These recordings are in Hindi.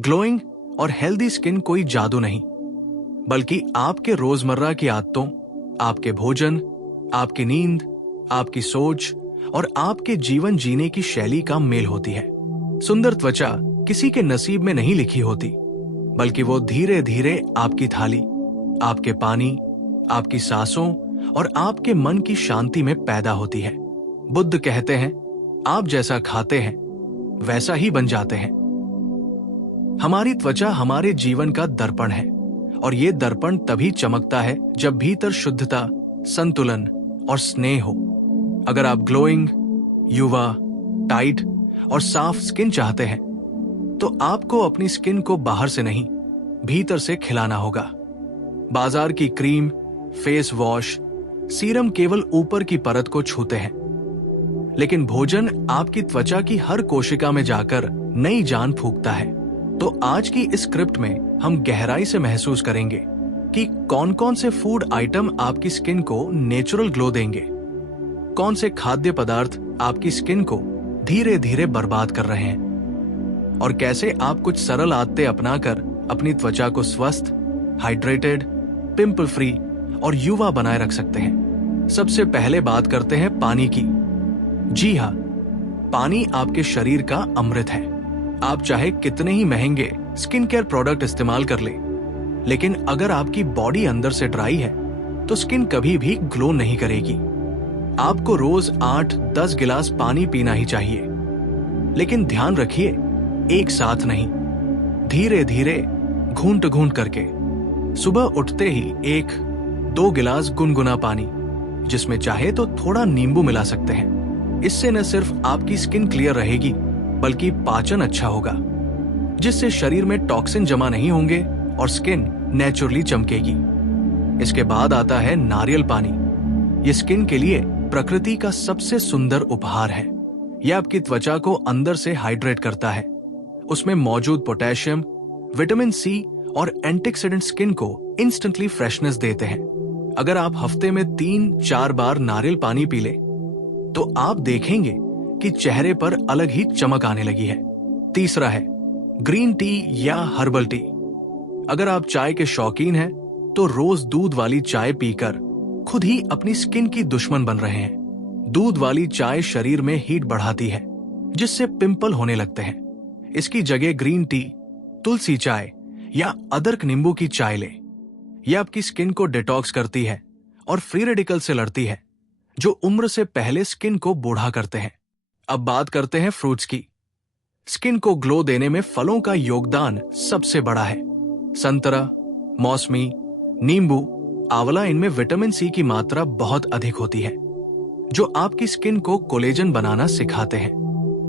ग्लोइंग और हेल्दी स्किन कोई जादू नहीं, बल्कि आपके रोजमर्रा की आदतों, आपके भोजन, आपकी नींद, आपकी सोच और आपके जीवन जीने की शैली का मेल होती है। सुंदर त्वचा किसी के नसीब में नहीं लिखी होती, बल्कि वो धीरे धीरे आपकी थाली, आपके पानी, आपकी सांसों और आपके मन की शांति में पैदा होती है। बुद्ध कहते हैं, आप जैसा खाते हैं वैसा ही बन जाते हैं। हमारी त्वचा हमारे जीवन का दर्पण है, और ये दर्पण तभी चमकता है जब भीतर शुद्धता, संतुलन और स्नेह हो। अगर आप ग्लोइंग, युवा, टाइट और साफ स्किन चाहते हैं, तो आपको अपनी स्किन को बाहर से नहीं, भीतर से खिलाना होगा। बाजार की क्रीम, फेस वॉश, सीरम केवल ऊपर की परत को छूते हैं, लेकिन भोजन आपकी त्वचा की हर कोशिका में जाकर नई जान फूंकता है। तो आज की इस स्क्रिप्ट में हम गहराई से महसूस करेंगे कि कौन कौन से फूड आइटम आपकी स्किन को नेचुरल ग्लो देंगे, कौन से खाद्य पदार्थ आपकी स्किन को धीरे धीरे बर्बाद कर रहे हैं, और कैसे आप कुछ सरल आदतें अपनाकर अपनी त्वचा को स्वस्थ, हाइड्रेटेड, पिंपल फ्री और युवा बनाए रख सकते हैं। सबसे पहले बात करते हैं पानी की। जी हाँ, पानी आपके शरीर का अमृत है। आप चाहे कितने ही महंगे स्किन केयर प्रोडक्ट इस्तेमाल कर ले, लेकिन अगर आपकी बॉडी अंदर से ड्राई है तो स्किन कभी भी ग्लो नहीं करेगी। आपको रोज 8-10 गिलास पानी पीना ही चाहिए, लेकिन ध्यान रखिए, एक साथ नहीं, धीरे धीरे, घूंट घूंट करके। सुबह उठते ही 1-2 गिलास गुनगुना पानी, जिसमें चाहे तो थोड़ा नींबू मिला सकते हैं। इससे न सिर्फ आपकी स्किन क्लियर रहेगी, बल्कि पाचन अच्छा होगा, जिससे शरीर में टॉक्सिन जमा नहीं होंगे और स्किन नेचुरली चमकेगी। इसके बाद आता है नारियल पानी। ये स्किन के लिए प्रकृति का सबसे सुंदर उपहार है। यह आपकी त्वचा को अंदर से हाइड्रेट करता है। उसमें मौजूद पोटेशियम, विटामिन सी और एंटीऑक्सीडेंट स्किन को इंस्टेंटली फ्रेशनेस देते हैं। अगर आप हफ्ते में 3-4 बार नारियल पानी पी ले, तो आप देखेंगे कि चेहरे पर अलग ही चमक आने लगी है। तीसरा है ग्रीन टी या हर्बल टी। अगर आप चाय के शौकीन हैं, तो रोज दूध वाली चाय पीकर खुद ही अपनी स्किन की दुश्मन बन रहे हैं। दूध वाली चाय शरीर में हीट बढ़ाती है, जिससे पिंपल होने लगते हैं। इसकी जगह ग्रीन टी, तुलसी चाय या अदरक नींबू की चाय ले। यह आपकी स्किन को डिटॉक्स करती है और फ्री रेडिकल से लड़ती है, जो उम्र से पहले स्किन को बूढ़ा करते हैं। अब बात करते हैं फ्रूट्स की। स्किन को ग्लो देने में फलों का योगदान सबसे बड़ा है। संतरा, मौसमी, नींबू, आंवला, इनमें विटामिन सी की मात्रा बहुत अधिक होती है, जो आपकी स्किन को कोलेजन बनाना सिखाते हैं।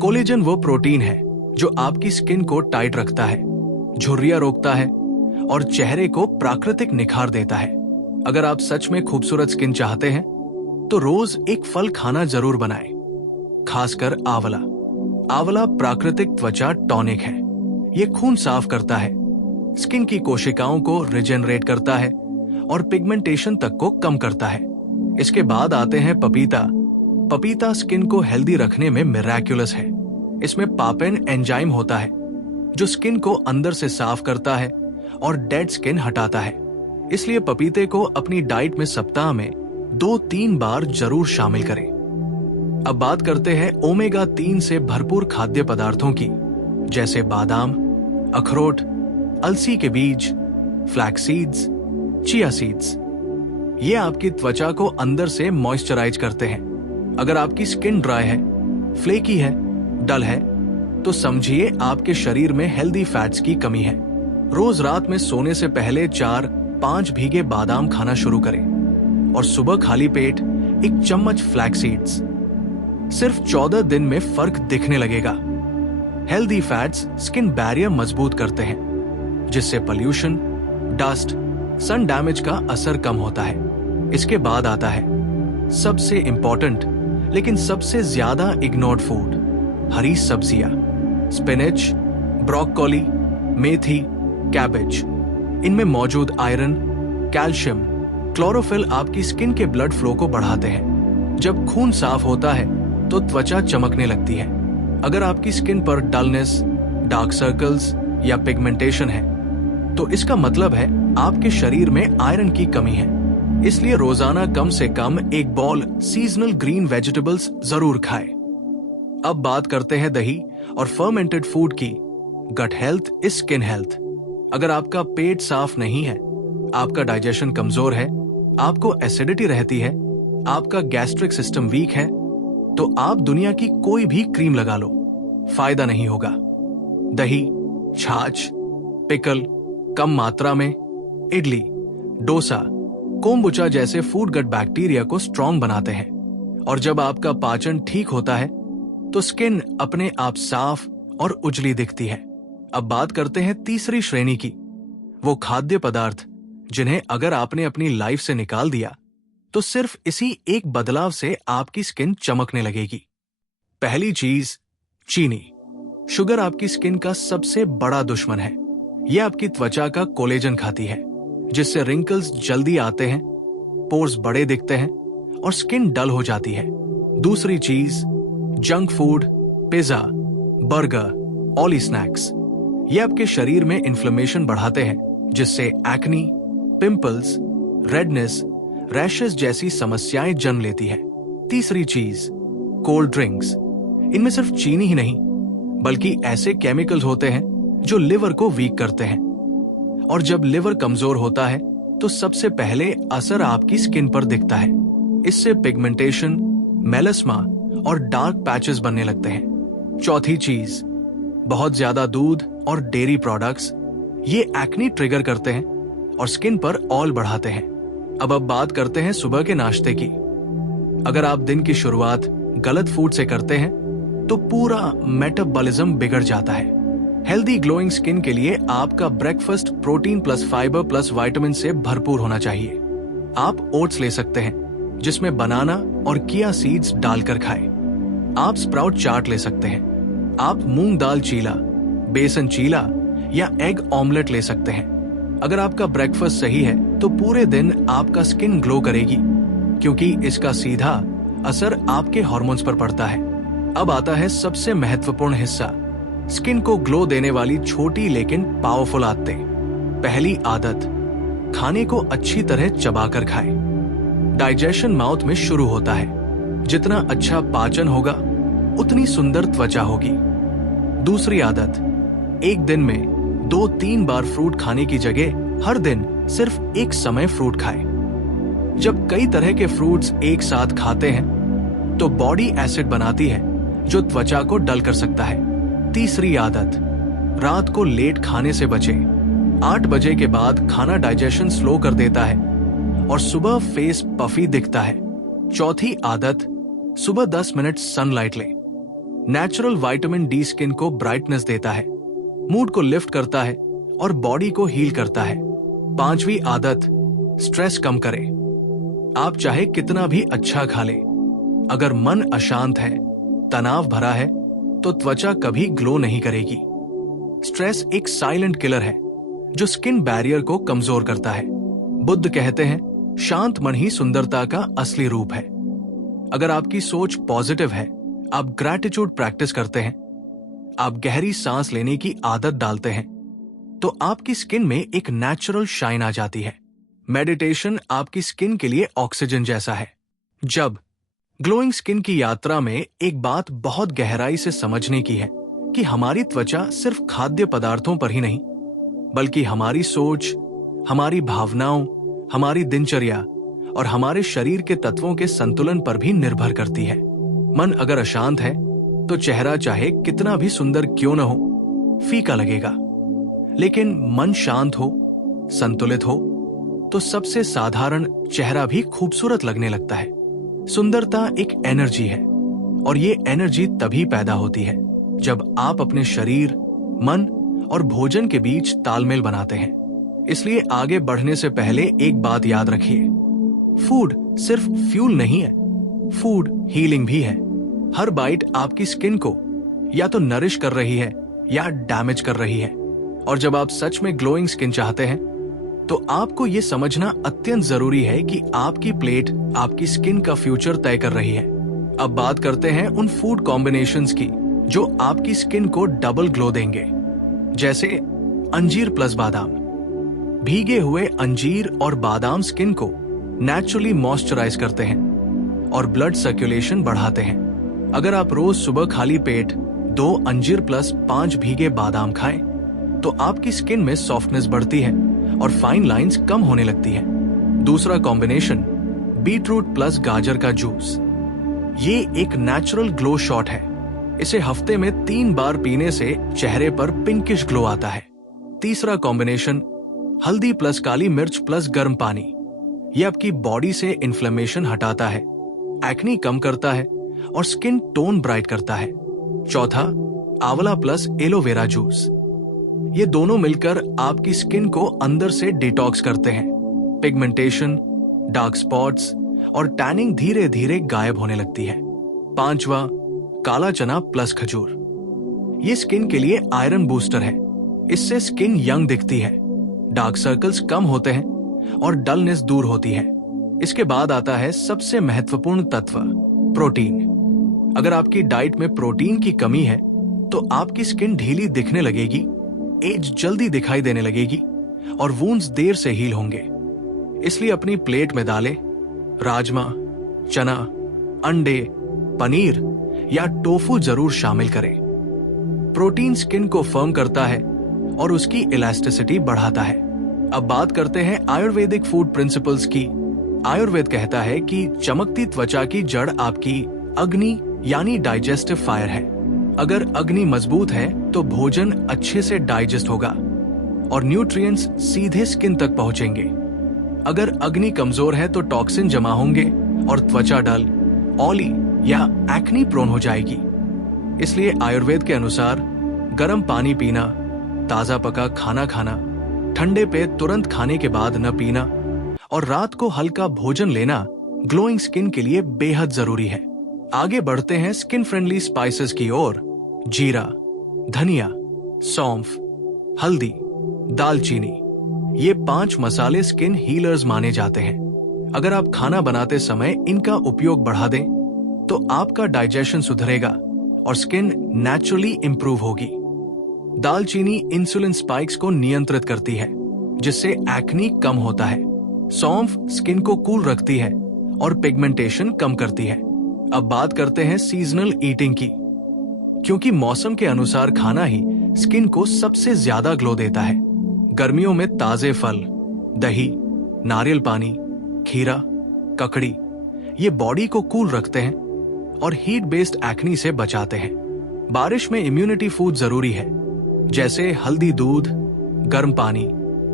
कोलेजन वो प्रोटीन है जो आपकी स्किन को टाइट रखता है, झुर्रियां रोकता है और चेहरे को प्राकृतिक निखार देता है। अगर आप सच में खूबसूरत स्किन चाहते हैं, तो रोज एक फल खाना जरूर बनाएं, खासकर आंवला। आंवला प्राकृतिक त्वचा टॉनिक है। ये खून साफ करता है, स्किन की कोशिकाओं को रिजेनरेट करता है और पिगमेंटेशन तक को कम करता है। इसके बाद आते हैं पपीता। पपीता स्किन को हेल्दी रखने में मिरेक्युलस है। इसमें पापेन एंजाइम होता है, जो स्किन को अंदर से साफ करता है और डेड स्किन हटाता है। इसलिए पपीते को अपनी डाइट में सप्ताह में 2-3 बार जरूर शामिल करें। अब बात करते हैं ओमेगा 3 से भरपूर खाद्य पदार्थों की, जैसे बादाम, अखरोट, अलसी के बीज, फ्लैक्स सीड्स, चिया सीड्स। ये आपकी त्वचा को अंदर से मॉइस्चराइज करते हैं। अगर आपकी स्किन ड्राई है, फ्लेकी है, डल है, तो समझिए आपके शरीर में हेल्दी फैट्स की कमी है। रोज रात में सोने से पहले 4-5 भीगे बादाम खाना शुरू करें और सुबह खाली पेट 1 चम्मच फ्लैक्स सीड्स। सिर्फ 14 दिन में फर्क दिखने लगेगा। हेल्दी फैट्स स्किन बैरियर मजबूत करते हैं, जिससे पोल्यूशन, डस्ट, सन डैमेज का असर कम होता है। इसके बाद आता है सबसे इंपॉर्टेंट लेकिन सबसे ज्यादा इग्नोर्ड फूड, हरी सब्जियां। स्पिनच, ब्रोकोली, मेथी, कैबेज। इनमें मौजूद आयरन, कैल्शियम, क्लोरोफिल आपकी स्किन के ब्लड फ्लो को बढ़ाते हैं। जब खून साफ होता है तो त्वचा चमकने लगती है। अगर आपकी स्किन पर डलनेस, डार्क सर्कल्स या पिगमेंटेशन है, तो इसका मतलब है आपके शरीर में आयरन की कमी है। इसलिए रोजाना कम से कम एक बॉल सीजनल ग्रीन वेजिटेबल्स जरूर खाएं। अब बात करते हैं दही और फर्मेंटेड फूड की। Gut health is skin health. अगर आपका पेट साफ नहीं है, आपका डाइजेशन कमजोर है, आपको एसिडिटी रहती है, आपका गैस्ट्रिक सिस्टम वीक है, तो आप दुनिया की कोई भी क्रीम लगा लो, फायदा नहीं होगा। दही, छाछ, पिकल कम मात्रा में, इडली, डोसा, कोम्बुचा जैसे फूड गट बैक्टीरिया को स्ट्रॉन्ग बनाते हैं। और जब आपका पाचन ठीक होता है तो स्किन अपने आप साफ और उजली दिखती है। अब बात करते हैं तीसरी श्रेणी की, वो खाद्य पदार्थ जिन्हें अगर आपने अपनी लाइफ से निकाल दिया तो सिर्फ इसी एक बदलाव से आपकी स्किन चमकने लगेगी। पहली चीज, चीनी। शुगर आपकी स्किन का सबसे बड़ा दुश्मन है। यह आपकी त्वचा का कोलेजन खाती है, जिससे रिंकल्स जल्दी आते हैं, पोर्स बड़े दिखते हैं और स्किन डल हो जाती है। दूसरी चीज, junk food, pizza, burger, oily snacks. ये आपके शरीर में इन्फ्लेमेशन बढ़ाते हैं, जिससे एक्नी, पिंपल्स, रेडनेस, रैशेस जैसी समस्याएं जन्म लेती है। तीसरी चीज, कोल्ड ड्रिंक्स। इनमें सिर्फ चीनी ही नहीं, बल्कि ऐसे केमिकल्स होते हैं जो लिवर को वीक करते हैं। और जब लिवर कमजोर होता है तो सबसे पहले असर आपकी स्किन पर दिखता है। इससे पिगमेंटेशन, मेलास्मा और डार्क पैचेस बनने लगते हैं। चौथी चीज, बहुत ज्यादा दूध और डेयरी प्रोडक्ट्स। ये एक्नी ट्रिगर करते हैं और स्किन पर ऑयल बढ़ाते हैं। अब बात करते हैं सुबह के नाश्ते की। अगर आप दिन की शुरुआत गलत फूड से करते हैं तो पूरा मेटाबॉलिज्म बिगड़ जाता है। हेल्दी ग्लोइंग स्किन के लिए आपका breakfast protein plus fibre plus vitamin से भरपूर होना चाहिए। आप ओट्स ले सकते हैं, जिसमें बनाना और किया सीड्स डालकर खाएं। आप स्प्राउट चाट ले सकते हैं। आप मूंग दाल चीला, बेसन चीला या एग ऑमलेट ले सकते हैं। अगर आपका ब्रेकफास्ट सही है तो पूरे दिन आपका स्किन ग्लो करेगी, क्योंकि इसका सीधा असर आपके हार्मोन्स पर पड़ता है। अब आता है सबसे महत्वपूर्ण हिस्सा, स्किन को ग्लो देने वाली छोटी लेकिन पावरफुल आदतें। पहली आदत, खाने को अच्छी तरह चबाकर खाएं। डाइजेशन माउथ में शुरू होता है। जितना अच्छा पाचन होगा, उतनी सुंदर त्वचा होगी। दूसरी आदत, एक दिन में 2-3 बार फ्रूट खाने की जगह हर दिन सिर्फ एक समय फ्रूट खाएं। जब कई तरह के फ्रूट्स एक साथ खाते हैं तो बॉडी एसिड बनाती है, जो त्वचा को डल कर सकता है। तीसरी आदत, रात को लेट खाने से बचें। 8 बजे के बाद खाना डाइजेशन स्लो कर देता है और सुबह फेस पफी दिखता है। चौथी आदत, सुबह 10 मिनट सनलाइट लें। नेचुरल विटामिन डी स्किन को ब्राइटनेस देता है, मूड को लिफ्ट करता है और बॉडी को हील करता है। पांचवी आदत, स्ट्रेस कम करें। आप चाहे कितना भी अच्छा खा लें, अगर मन अशांत है, तनाव भरा है, तो त्वचा कभी ग्लो नहीं करेगी। स्ट्रेस एक साइलेंट किलर है जो स्किन बैरियर को कमजोर करता है। बुद्ध कहते हैं, शांत मन ही सुंदरता का असली रूप है। अगर आपकी सोच पॉजिटिव है, आप ग्रैटिट्यूड प्रैक्टिस करते हैं, आप गहरी सांस लेने की आदत डालते हैं, तो आपकी स्किन में एक नेचुरल शाइन आ जाती है। मेडिटेशन आपकी स्किन के लिए ऑक्सीजन जैसा है। जब ग्लोइंग स्किन की यात्रा में एक बात बहुत गहराई से समझने की है कि हमारी त्वचा सिर्फ खाद्य पदार्थों पर ही नहीं, बल्कि हमारी सोच, हमारी भावनाओं, हमारी दिनचर्या और हमारे शरीर के तत्वों के संतुलन पर भी निर्भर करती है। मन अगर अशांत है तो चेहरा चाहे कितना भी सुंदर क्यों न हो, फीका लगेगा। लेकिन मन शांत हो, संतुलित हो, तो सबसे साधारण चेहरा भी खूबसूरत लगने लगता है। सुंदरता एक एनर्जी है और ये एनर्जी तभी पैदा होती है जब आप अपने शरीर, मन और भोजन के बीच तालमेल बनाते हैं। इसलिए आगे बढ़ने से पहले एक बात याद रखिए, फूड सिर्फ फ्यूल नहीं है, फूड हीलिंग भी है। हर बाइट आपकी स्किन को या तो नरिश कर रही है या डैमेज कर रही है। और जब आप सच में ग्लोइंग स्किन चाहते हैं तो आपको यह समझना अत्यंत जरूरी है कि आपकी प्लेट आपकी स्किन का फ्यूचर तय कर रही है। अब बात करते हैं उन फूड कॉम्बिनेशंस की जो आपकी स्किन को डबल ग्लो देंगे। जैसे अंजीर प्लस बादाम। भीगे हुए अंजीर और बादाम स्किन को नेचुरली मॉइस्चराइज करते हैं और ब्लड सर्कुलेशन बढ़ाते हैं। अगर आप रोज सुबह खाली पेट 2 अंजीर प्लस 5 भीगे बादाम खाएं, तो आपकी स्किन में सॉफ्टनेस बढ़ती है और फाइन लाइंस कम होने लगती है। दूसरा कॉम्बिनेशन, बीटरूट प्लस गाजर का जूस। ये एक नेचुरल ग्लो शॉट है। इसे हफ्ते में 3 बार पीने से चेहरे पर पिंकिश ग्लो आता है। तीसरा कॉम्बिनेशन, हल्दी प्लस काली मिर्च प्लस गर्म पानी। यह आपकी बॉडी से इन्फ्लेमेशन हटाता है, एक्नी कम करता है और स्किन टोन ब्राइट करता है। चौथा, आंवला प्लस एलोवेरा जूस। ये दोनों मिलकर आपकी स्किन को अंदर से डिटॉक्स करते हैं। पिगमेंटेशन, डार्क स्पॉट्स और टैनिंग धीरे धीरे गायब होने लगती है। पांचवा, काला चना प्लस खजूर। ये स्किन के लिए आयरन बूस्टर है। इससे स्किन यंग दिखती है, डार्क सर्कल्स कम होते हैं और डलनेस दूर होती है। इसके बाद आता है सबसे महत्वपूर्ण तत्व, प्रोटीन। अगर आपकी डाइट में प्रोटीन की कमी है तो आपकी स्किन ढीली दिखने लगेगी, एज जल्दी दिखाई देने लगेगी और वुंड्स देर से हील होंगे। इसलिए अपनी प्लेट में दालें, राजमा, चना, अंडे, पनीर या टोफू जरूर शामिल करें। प्रोटीन स्किन को फर्म करता है और उसकी इलास्टिसिटी बढ़ाता है। अब बात करते हैं आयुर्वेदिक फूड प्रिंसिपल्स की। आयुर्वेद कहता है कि चमकती त्वचा की जड़ आपकी अग्नि यानी डाइजेस्टिव फायर है। अगर अग्नि मजबूत है तो भोजन अच्छे से डाइजेस्ट होगा और न्यूट्रिएंट्स सीधे स्किन तक पहुंचेंगे। अगर अग्नि कमजोर है तो टॉक्सिन जमा होंगे और त्वचा डल, ऑयली या एक्नी प्रोन हो जाएगी। इसलिए आयुर्वेद के अनुसार गर्म पानी पीना, ताजा पका खाना खाना, ठंडे पे तुरंत खाने के बाद न पीना और रात को हल्का भोजन लेना ग्लोइंग स्किन के लिए बेहद जरूरी है। आगे बढ़ते हैं स्किन फ्रेंडली स्पाइसेस की ओर। जीरा, धनिया, सौंफ, हल्दी, दालचीनी, ये 5 मसाले स्किन हीलर्स माने जाते हैं। अगर आप खाना बनाते समय इनका उपयोग बढ़ा दें तो आपका डाइजेशन सुधरेगा और स्किन नेचुरली इंप्रूव होगी। दालचीनी इंसुलिन स्पाइक्स को नियंत्रित करती है, जिससे एक्नी कम होता है। सौंफ स्किन को कूल रखती है और पिगमेंटेशन कम करती है। अब बात करते हैं सीजनल ईटिंग की, क्योंकि मौसम के अनुसार खाना ही स्किन को सबसे ज्यादा ग्लो देता है। गर्मियों में ताजे फल, दही, नारियल पानी, खीरा, ककड़ी ये बॉडी को कूल रखते हैं और हीट बेस्ड एक्नी से बचाते हैं। बारिश में इम्यूनिटी फूड जरूरी है, जैसे हल्दी दूध, गर्म पानी,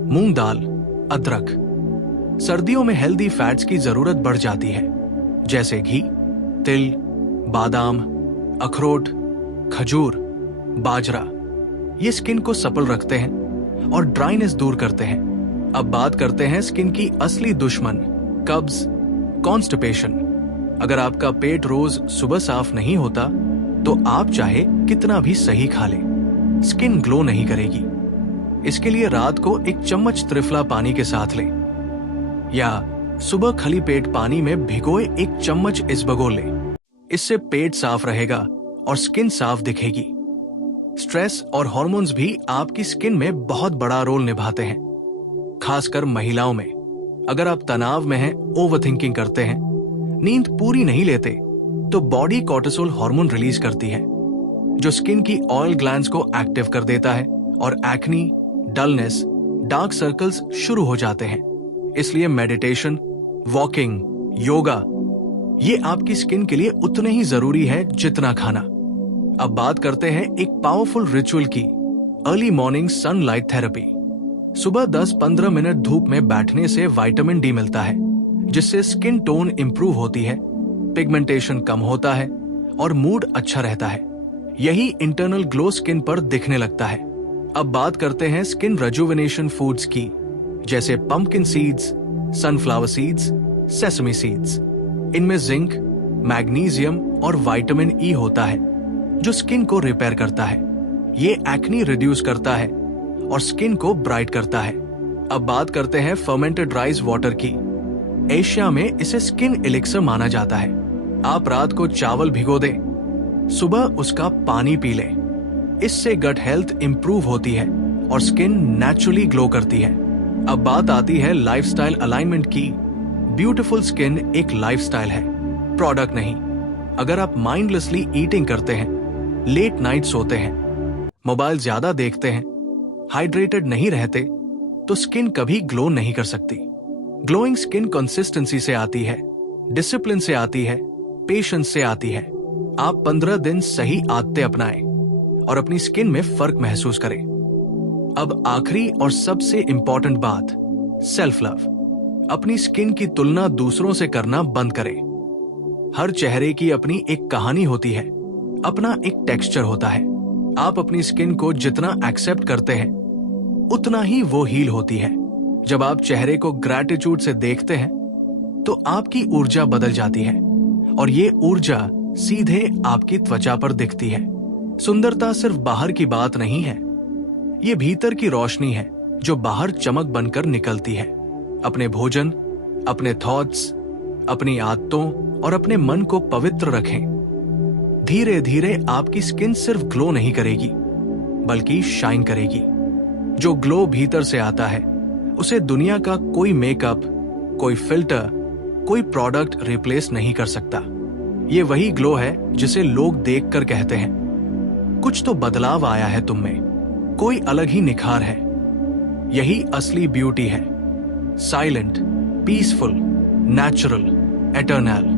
मूंग दाल, अदरक। सर्दियों में हेल्दी फैट्स की जरूरत बढ़ जाती है, जैसे घी, तिल, बादाम, अखरोट, खजूर, बाजरा। ये स्किन को सपल रखते हैं और ड्राइनेस दूर करते हैं। अब बात करते हैं स्किन की असली दुश्मन, कब्ज, कॉन्स्टिपेशन। अगर आपका पेट रोज सुबह साफ नहीं होता तो आप चाहे कितना भी सही खा ले, स्किन ग्लो नहीं करेगी। इसके लिए रात को 1 चम्मच त्रिफला पानी के साथ लें या सुबह खाली पेट पानी में भिगोए 1 चम्मच इसबगोल लें। इससे पेट साफ रहेगा और स्किन साफ दिखेगी। स्ट्रेस और हार्मोन्स भी आपकी स्किन में बहुत बड़ा रोल निभाते हैं, खासकर महिलाओं में। अगर आप तनाव में हैं, ओवरथिंकिंग करते हैं, नींद पूरी नहीं लेते, तो बॉडी कॉर्टिसोल हार्मोन रिलीज करती है, जो स्किन की ऑयल ग्लैंड्स को एक्टिव कर देता है और एक्नी, डलनेस, डार्क सर्कल्स शुरू हो जाते हैं। इसलिए मेडिटेशन, वॉकिंग, योगा ये आपकी स्किन के लिए उतने ही जरूरी है जितना खाना। अब बात करते हैं एक पावरफुल रिचुअल की, अर्ली मॉर्निंग सनलाइट थेरेपी। सुबह 10-15 मिनट धूप में बैठने से विटामिन डी मिलता है, जिससे स्किन टोन इंप्रूव होती है, पिगमेंटेशन कम होता है और मूड अच्छा रहता है। यही इंटरनल ग्लो स्किन पर दिखने लगता है। अब बात करते हैं स्किन रेजुविनेशन फूड्स की, जैसे pumpkin seeds, sunflower seeds, sesame seeds. इनमें जिंक, मैग्नीशियम और विटामिन ई होता है, जो स्किन को रिपेयर करता है। ये एक्नी रिड्यूस करता है और स्किन को ब्राइट करता है। अब बात करते हैं फर्मेंटेड राइस वाटर की। एशिया में इसे स्किन एलिक्सर माना जाता है। आप रात को चावल भिगो दें, सुबह उसका पानी पी लें। इससे गट हेल्थ इंप्रूव होती है और स्किन नेचुरली ग्लो करती है। अब बात आती है लाइफस्टाइल अलाइनमेंट की। ब्यूटीफुल स्किन एक लाइफस्टाइल है, प्रोडक्ट नहीं। अगर आप माइंडलेसली ईटिंग करते हैं, लेट नाइट सोते हैं, मोबाइल ज्यादा देखते हैं, हाइड्रेटेड नहीं रहते, तो स्किन कभी ग्लो नहीं कर सकती। ग्लोइंग स्किन कंसिस्टेंसी से आती है, डिसिप्लिन से आती है, पेशेंस से आती है। आप 15 दिन सही आदतें अपनाएं और अपनी स्किन में फर्क महसूस करें। अब आखिरी और सबसे इंपॉर्टेंट बात, सेल्फ लव। अपनी स्किन की तुलना दूसरों से करना बंद करें। हर चेहरे की अपनी एक कहानी होती है, अपना एक टेक्सचर होता है। आप अपनी स्किन को जितना एक्सेप्ट करते हैं, उतना ही वो हील होती है। जब आप चेहरे को ग्रैटिट्यूड से देखते हैं, तो आपकी ऊर्जा बदल जाती है और ये ऊर्जा सीधे आपकी त्वचा पर दिखती है। सुंदरता सिर्फ बाहर की बात नहीं है, ये भीतर की रोशनी है जो बाहर चमक बनकर निकलती है। अपने भोजन, अपने थॉट्स, अपनी आदतों और अपने मन को पवित्र रखें। धीरे धीरे आपकी स्किन सिर्फ ग्लो नहीं करेगी, बल्कि शाइन करेगी। जो ग्लो भीतर से आता है, उसे दुनिया का कोई मेकअप, कोई फिल्टर, कोई प्रोडक्ट रिप्लेस नहीं कर सकता। ये वही ग्लो है जिसे लोग देखकर कहते हैं, कुछ तो बदलाव आया है तुम में, कोई अलग ही निखार है। यही असली ब्यूटी है, साइलेंट, पीसफुल, नेचुरल, एटर्नल।